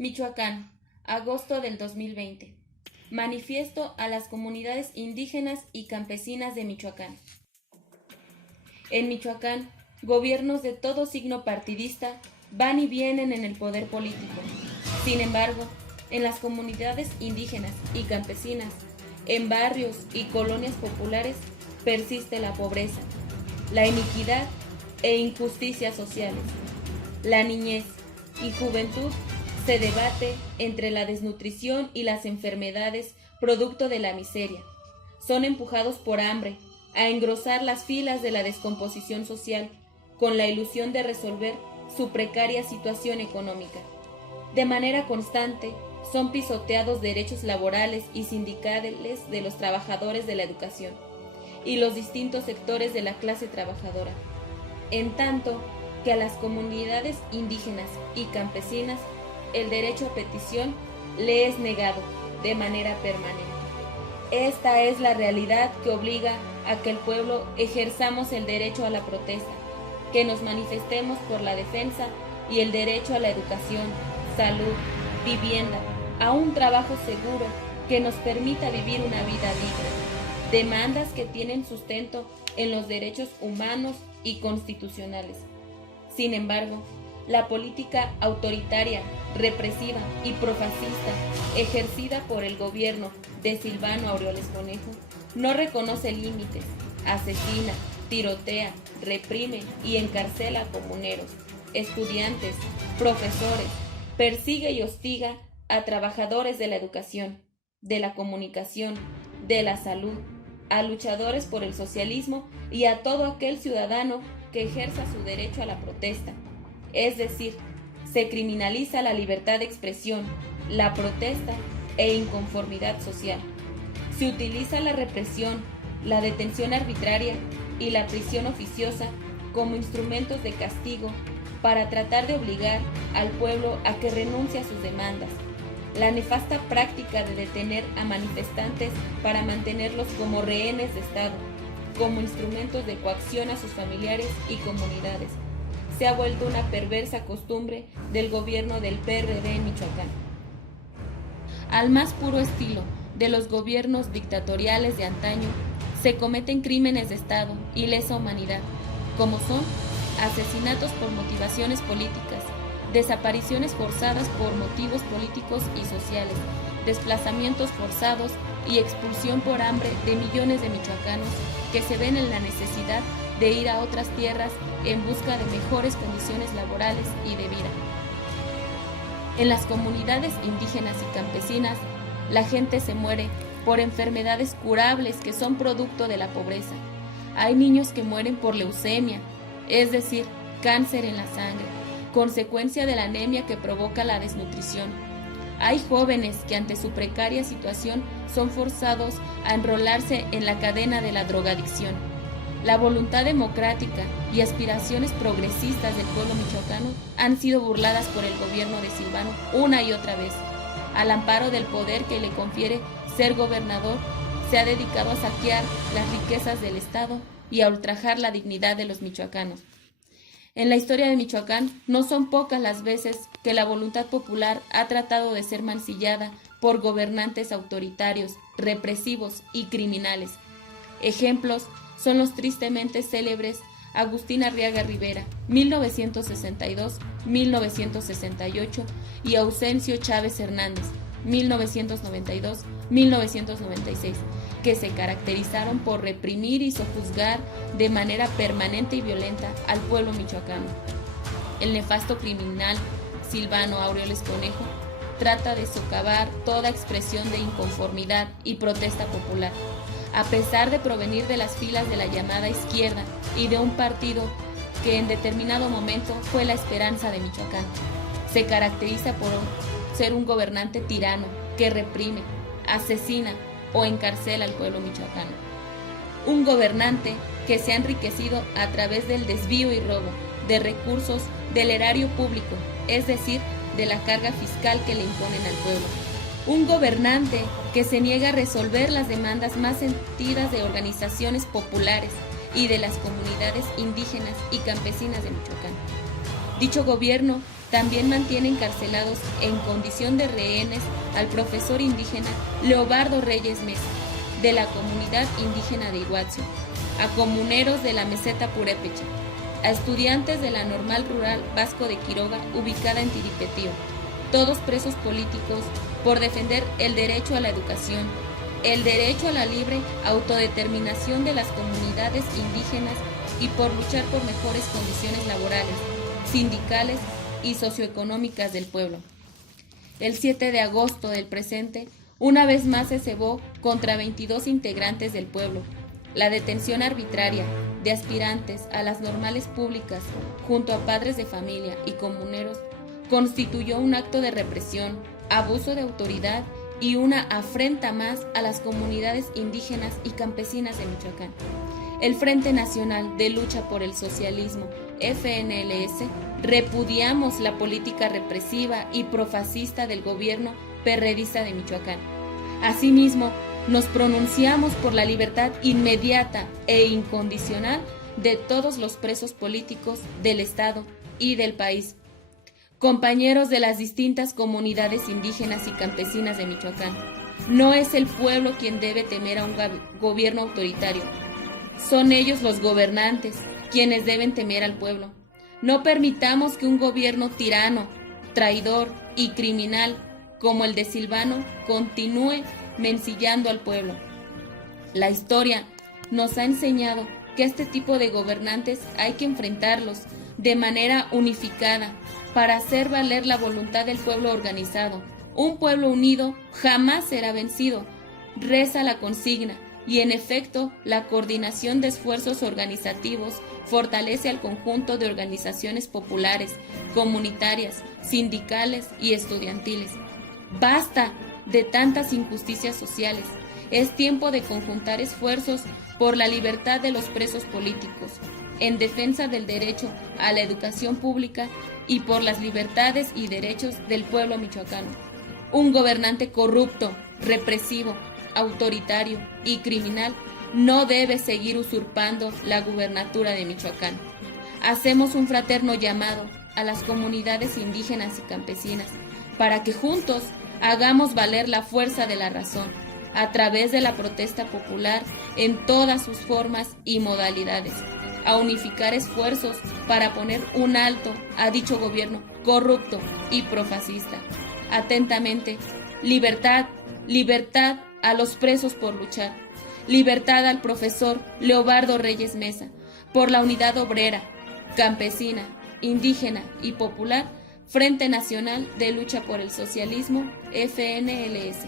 Michoacán, agosto del 2020. Manifiesto a las comunidades indígenas y campesinas de Michoacán. En Michoacán, gobiernos de todo signo partidista van y vienen en el poder político. Sin embargo, en las comunidades indígenas y campesinas, en barrios y colonias populares, persiste la pobreza, la iniquidad e injusticias sociales. La niñez y juventud se debate entre la desnutrición y las enfermedades producto de la miseria. Son empujados por hambre a engrosar las filas de la descomposición social con la ilusión de resolver su precaria situación económica. De manera constante, son pisoteados derechos laborales y sindicales de los trabajadores de la educación y los distintos sectores de la clase trabajadora, en tanto que a las comunidades indígenas y campesinas el derecho a petición le es negado de manera permanente. Esta es la realidad que obliga a que el pueblo ejerzamos el derecho a la protesta, que nos manifestemos por la defensa y el derecho a la educación, salud, vivienda, a un trabajo seguro que nos permita vivir una vida digna. Demandas que tienen sustento en los derechos humanos y constitucionales. Sin embargo, la política autoritaria, represiva y profascista ejercida por el gobierno de Silvano Aureoles Conejo no reconoce límites, asesina, tirotea, reprime y encarcela a comuneros, estudiantes, profesores, persigue y hostiga a trabajadores de la educación, de la comunicación, de la salud, a luchadores por el socialismo y a todo aquel ciudadano que ejerza su derecho a la protesta. Es decir, se criminaliza la libertad de expresión, la protesta e inconformidad social. Se utiliza la represión, la detención arbitraria y la prisión oficiosa como instrumentos de castigo para tratar de obligar al pueblo a que renuncie a sus demandas. La nefasta práctica de detener a manifestantes para mantenerlos como rehenes de Estado, como instrumentos de coacción a sus familiares y comunidades, se ha vuelto una perversa costumbre del gobierno del PRD en Michoacán. Al más puro estilo de los gobiernos dictatoriales de antaño, se cometen crímenes de Estado y lesa humanidad, como son asesinatos por motivaciones políticas, desapariciones forzadas por motivos políticos y sociales, desplazamientos forzados y expulsión por hambre de millones de michoacanos que se ven en la necesidad de ir a otras tierras en busca de mejores condiciones laborales y de vida. En las comunidades indígenas y campesinas, la gente se muere por enfermedades curables que son producto de la pobreza. Hay niños que mueren por leucemia, es decir, cáncer en la sangre, consecuencia de la anemia que provoca la desnutrición. Hay jóvenes que ante su precaria situación son forzados a enrolarse en la cadena de la drogadicción. La voluntad democrática y aspiraciones progresistas del pueblo michoacano han sido burladas por el gobierno de Silvano una y otra vez. Al amparo del poder que le confiere ser gobernador, se ha dedicado a saquear las riquezas del Estado y a ultrajar la dignidad de los michoacanos. En la historia de Michoacán no son pocas las veces que la voluntad popular ha tratado de ser mancillada por gobernantes autoritarios, represivos y criminales. Ejemplos son los tristemente célebres Agustín Arriaga Rivera, 1962-1968, y Ausencio Chávez Hernández, 1992-1996, que se caracterizaron por reprimir y sojuzgar de manera permanente y violenta al pueblo michoacano. El nefasto criminal Silvano Aureoles Conejo trata de socavar toda expresión de inconformidad y protesta popular, a pesar de provenir de las filas de la llamada izquierda y de un partido que en determinado momento fue la esperanza de Michoacán. Se caracteriza por ser un gobernante tirano que reprime, asesina o encarcela al pueblo michoacano. Un gobernante que se ha enriquecido a través del desvío y robo de recursos del erario público, es decir, de la carga fiscal que le imponen al pueblo. Un gobernante que se niega a resolver las demandas más sentidas de organizaciones populares y de las comunidades indígenas y campesinas de Michoacán. Dicho gobierno también mantiene encarcelados en condición de rehenes al profesor indígena Leobardo Reyes Mesa, de la comunidad indígena de Iguazú, a comuneros de la meseta purépecha, a estudiantes de la Normal Rural Vasco de Quiroga, ubicada en Tiripetío, todos presos políticos por defender el derecho a la educación, el derecho a la libre autodeterminación de las comunidades indígenas y por luchar por mejores condiciones laborales, sindicales y socioeconómicas del pueblo. El 7 de agosto del presente, una vez más se cebó contra 22 integrantes del pueblo. La detención arbitraria de aspirantes a las normales públicas junto a padres de familia y comuneros constituyó un acto de represión, abuso de autoridad y una afrenta más a las comunidades indígenas y campesinas de Michoacán. El Frente Nacional de Lucha por el Socialismo, FNLS, repudiamos la política represiva y profascista del gobierno perredista de Michoacán. Asimismo, nos pronunciamos por la libertad inmediata e incondicional de todos los presos políticos del Estado y del país. Compañeros de las distintas comunidades indígenas y campesinas de Michoacán, no es el pueblo quien debe temer a un gobierno autoritario. Son ellos los gobernantes quienes deben temer al pueblo. No permitamos que un gobierno tirano, traidor y criminal como el de Silvano continúe mancillando al pueblo. La historia nos ha enseñado que este tipo de gobernantes hay que enfrentarlos de manera unificada para hacer valer la voluntad del pueblo organizado. Un pueblo unido jamás será vencido, reza la consigna, y en efecto la coordinación de esfuerzos organizativos fortalece al conjunto de organizaciones populares, comunitarias, sindicales y estudiantiles. Basta de tantas injusticias sociales. Es tiempo de conjuntar esfuerzos por la libertad de los presos políticos, en defensa del derecho a la educación pública y por las libertades y derechos del pueblo michoacano. Un gobernante corrupto, represivo, autoritario y criminal no debe seguir usurpando la gubernatura de Michoacán. Hacemos un fraterno llamado a las comunidades indígenas y campesinas para que juntos hagamos valer la fuerza de la razón a través de la protesta popular en todas sus formas y modalidades, a unificar esfuerzos para poner un alto a dicho gobierno corrupto y profascista. Atentamente, libertad, libertad a los presos por luchar, libertad al profesor Leobardo Reyes Mesa, por la unidad obrera, campesina, indígena y popular, Frente Nacional de Lucha por el Socialismo, FNLS.